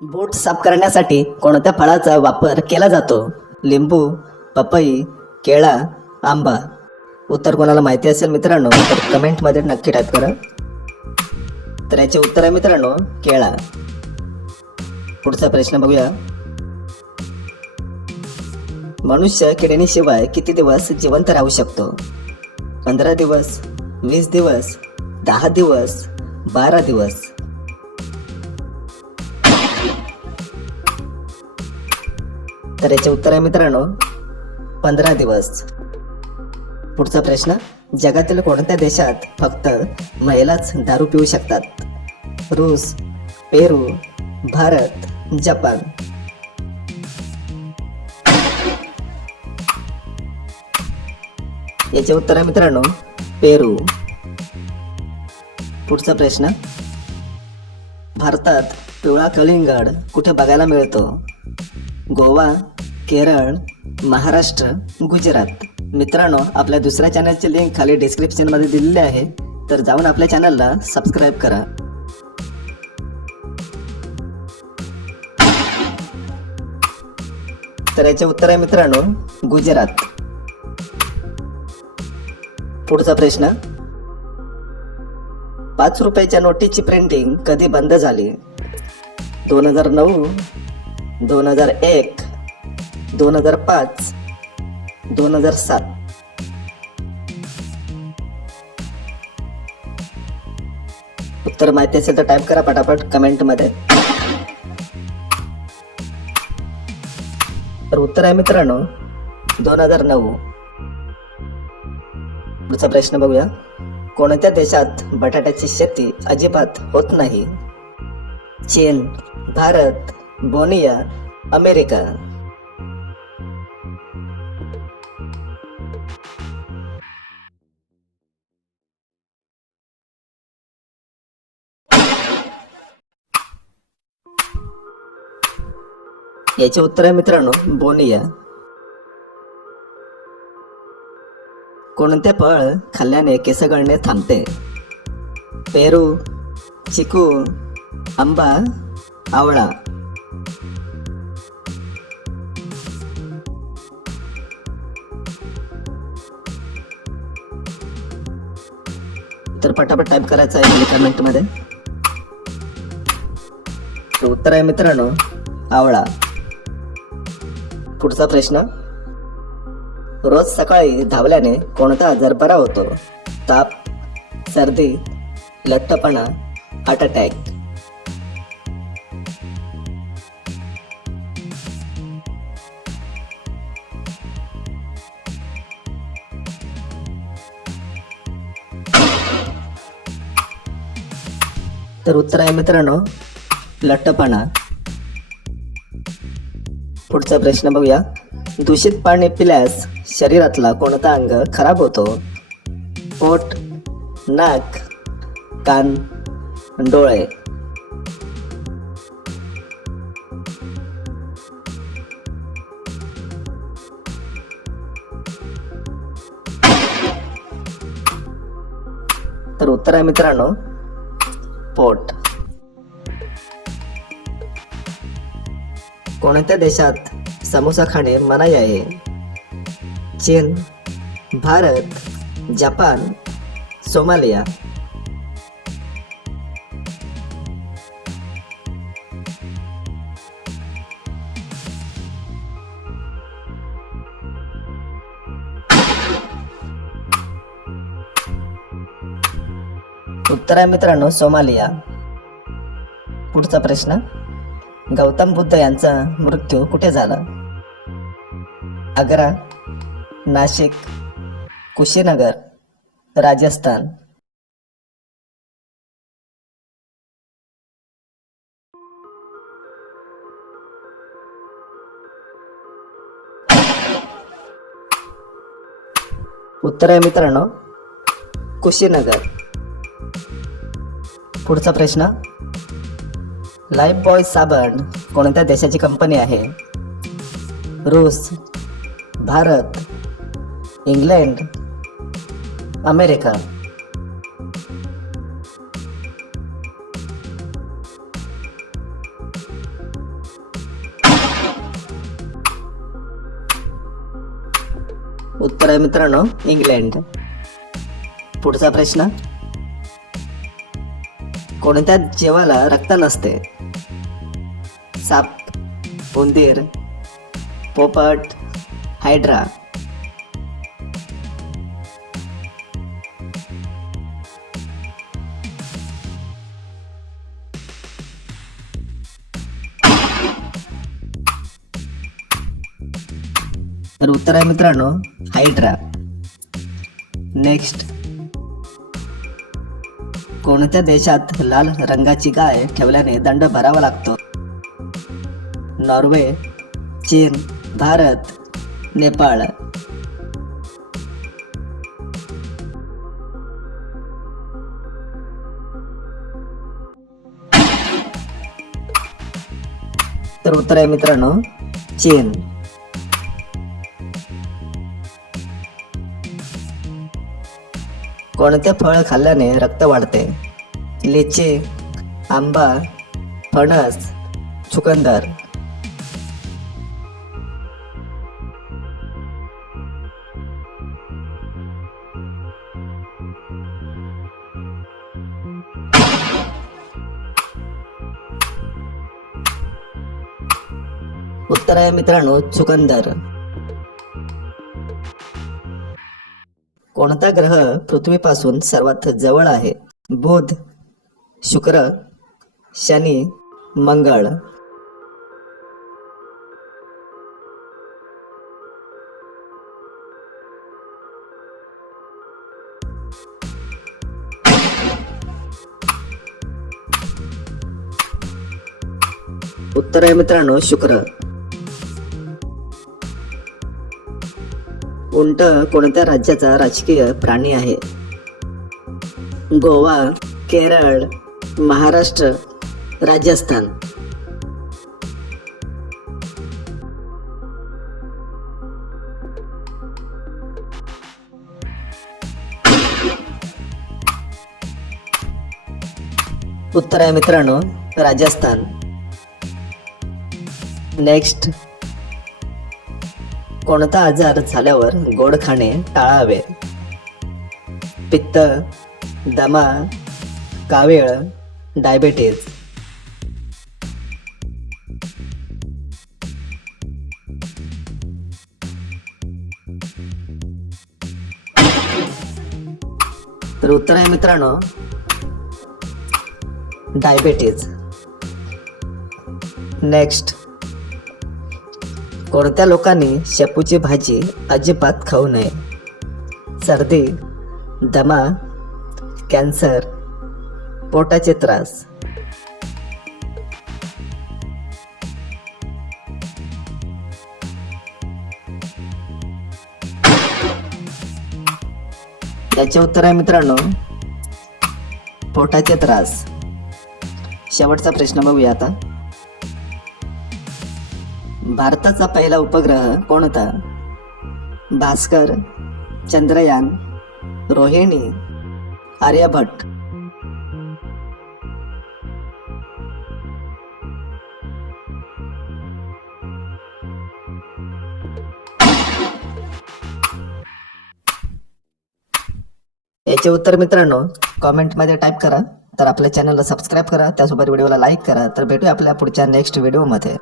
बोट साफ करण्यासाठी कोणत्या फळाचा वापर केला जातो? लिंबू, पपई, केळा, आंबा. उत्तर कोणाला माहिती असेल मित्रांनो तर कमेंटमध्ये नक्की टाईप करा. तर याचे उत्तर आहे मित्रांनो केळा. पुढचा प्रश्न बघूया. मनुष्य किडनीशिवाय किती दिवस जिवंत राहू शकतो? 15 दिवस, 20 दिवस, 10 दिवस, 12 दिवस. तर याचे उत्तर आहे मित्रांनो 15 दिवस. पुढचा प्रश्न. जगातील कोणत्या देशात फक्त महिलाच दारू पिऊ शकतात? रूस, पेरू, भारत, जपान. याचे उत्तर आहे मित्रांनो पेरू. पुढचा प्रश्न. भारतात पिवळा कलिंगड कुठे बघायला मिळतो? गोवा, केरळ, महाराष्ट्र, गुजरात. मित्रांनो आपल्या दुसऱ्या चॅनलची लिंक खाली डिस्क्रिप्शनमध्ये दिलेली आहे, तर जाऊन आपल्या चॅनलला सबस्क्राईब करा. तर याचे उत्तर आहे मित्रांनो गुजरात. पुढचा प्रश्न. 5 रुपयाच्या नोटीची प्रिंटिंग कधी बंद झाली? 2009, 2001, 2005, 2007. उत्तर माहिती असेल तर टाईप करा पटापट कमेंटमध्ये. तर उत्तर आहे मित्रांनो 2009. पुढचा प्रश्न बघूया. कोणत्या देशात बटाट्याची शेती अजिबात होत नाही? चीन, भारत, बोनिया, अमेरिका. याचे उत्तर आहे मित्रांनो बोनिया. कोणते फळ खाल्ल्याने केस गळणे थांबते? पेरू, चिकू, आंबा, आवळा. तर पटापट टाईप करायचं आहे कमेंटमध्ये. उत्तर आहे मित्रांनो आवळा. पुढचा प्रश्न. रोज सकाळी धावल्याने कोणता आजार बरा होतो? ताप, सर्दी, लठ्ठपणा, हार्ट अटॅक. तर उत्तर आहे मित्रांनो लठ्ठपणा. पुढचा प्रश्न बघूया. दूषित पाणी पिल्यास शरीरातला कोणता अंग खराब होतो? पोट, नाक, कान, डोळे. तर उत्तर आहे मित्रांनो पोट. कोणत्या देशात समोसा खाणे मनाई आहे? चीन, भारत, जपान, सोमालिया. उत्तर आहे मित्रांनो सोमालिया. पुढचा प्रश्न. गौतम बुद्ध यांचा मृत्यू कुठे झाला? आग्रा, नाशिक, कुशीनगर, राजस्थान. उत्तर आहे मित्रांनो कुशीनगर. पुढचा प्रश्न. लाईफ बॉय साबण कोणत्या देशाची कंपनी आहे? रूस, भारत, इंग्लंड, अमेरिका. उत्तर आहे मित्रांनो इंग्लंड. पुढचा प्रश्न, कोणत्या जीवाला रक्त नसते? साप, उंदीर, पोपट, हायड्रा. तर उत्तर आहे मित्रांनो हायड्रा. नेक्स्ट, कोणत्या देशात लाल रंगाची गाय ठेवल्याने दंड भरावा लागतो? नॉर्वे, चीन, भारत, नेपाळ. तर उत्तर आहे मित्रांनो चीन. कोणते फळ खाल्ल्याने रक्त वाढते? लिची, आंबा, फणस, चुकंदर. उत्तर आहे मित्रांनो चुकंदर. कोणता ग्रह पृथ्वीपासून सर्वात जवळ आहे? बुध, शुक्र, शनी, मंगळ. उत्तर आहे मित्रांनो शुक्र. उंट कोणत्या राज्याचा राजकीय प्राणी आहे? गोवा, केरळ, महाराष्ट्र, राजस्थान. उत्तर आहे मित्रांनो राजस्थान. नेक्स्ट, कोणता आजार झाल्यावर गोड खाणे टाळावे? पित्त, दमा, कावीळ, डायबेटीज. तर उत्तर आहे मित्रांनो डायबेटीज. नेक्स्ट, कोणत्या लोकांनी शेपूची भाजी अजिबात खाऊ नये? सर्दी, दमा, कॅन्सर, पोटाचे त्रास. याचे उत्तर आहे मित्रांनो पोटाचे त्रास. शेवटचा प्रश्न बघूया आता. भारताचा पहिला उपग्रह कोणता? भास्कर, चंद्रयान, रोहिणी, आर्यभट्ट. याचे उत्तर मित्रांनो कॉमेंटमध्ये टाईप करा. तर आपल्या चॅनलला सबस्क्राईब करा, त्यासोबत व्हिडिओला लाईक करा. तर भेटूया आपल्या पुढच्या नेक्स्ट व्हिडिओमध्ये.